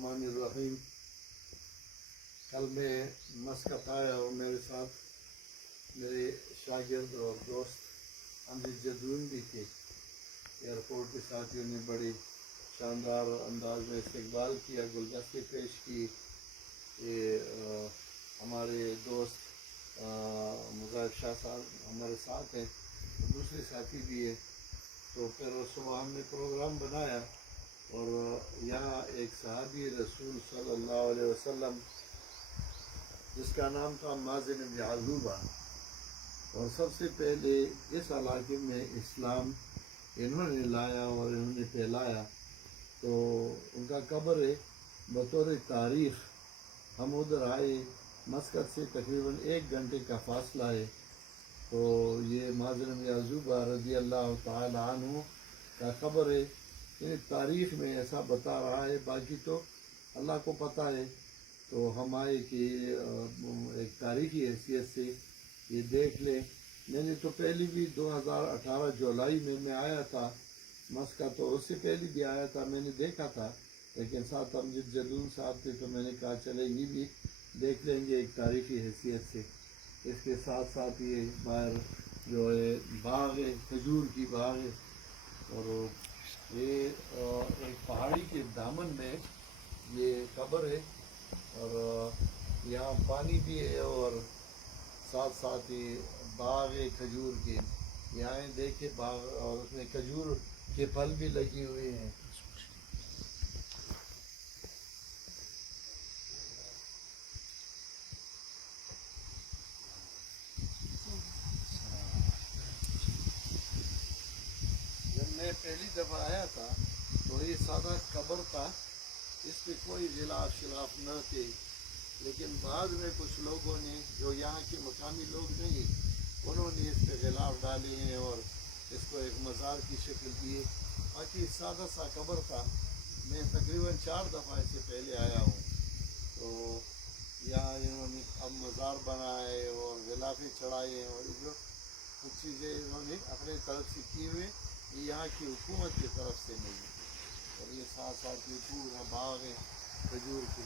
الرحمن الرحیم. کل میں مسقط آیا اور میرے ساتھ میرے شاگرد اور دوست امجد جدون بھی تھے. ایئرپورٹ کے ساتھیوں نے بڑی شاندار انداز میں استقبال کیا، گلدستے پیش کی. ہمارے دوست مظاہر شاہ صاحب ہمارے ساتھ ہیں، دوسرے ساتھی بھی ہیں. تو پھر صبح ہم نے پروگرام بنایا اور یہاں ایک صحابی رسول صلی اللہ علیہ وسلم جس کا نام تھا مازن بن عذوبہ، اور سب سے پہلے اس علاقے میں اسلام انہوں نے لایا اور انہوں نے پھیلایا. تو ان کا قبر ہے. بطور تاریخ ہم ادھر آئے، مسقط سے تقریباً 1 گھنٹے کا فاصلہ ہے. تو یہ مازن بن عذوبہ رضی اللہ تعالی عنہ کا قبر ہے. تاریخ میں ایسا بتا رہا ہے، باقی تو اللہ کو پتہ ہے. تو ہم آئے کہ ایک تاریخی حیثیت سے یہ دیکھ لیں. میں نے تو پہلی بھی 2018 جولائی میں آیا تھا مسقط، تو اس سے پہلے بھی آیا تھا، میں نے دیکھا تھا. لیکن ساتھ امجد جدون صاحب تھے تو میں نے کہا چلے یہ بھی دیکھ لیں گے ایک تاریخی حیثیت سے. اس کے ساتھ ساتھ یہ باہر جو ہے باغ ہے، کھجور کی باغ ہے، اور یہ ایک پہاڑی کے دامن میں یہ قبر ہے. اور یہاں پانی بھی ہے اور ساتھ ساتھ یہ باغ ہے کھجور کے. یہاں دیکھے باغ، اور اس میں کھجور کے پھل بھی لگے ہوئے ہیں. جب میں پہلی دفعہ آیا تھا تو یہ سادہ قبر تھا، اس پہ کوئی غلاف شلاف نہ تھے. لیکن بعد میں کچھ لوگوں نے جو یہاں کے مقامی لوگ نہیں، انہوں نے اس پہ غلاف ڈالے ہیں اور اس کو ایک مزار کی شکل دی ہے. باقی سادہ سا قبر تھا. میں تقریباً 4 دفعہ اس سے پہلے آیا ہوں. تو یہاں انہوں نے اب مزار بنائے اور غلافے چڑھائے ہیں، اور جو کچھ چیزیں انہوں نے اپنے طرف سے کی ہوئے، یہ یہاں کی حکومت کی طرف سے نہیں. اور یہ ساتھ ساتھ یہ پورا باغ ہے کھجور کے.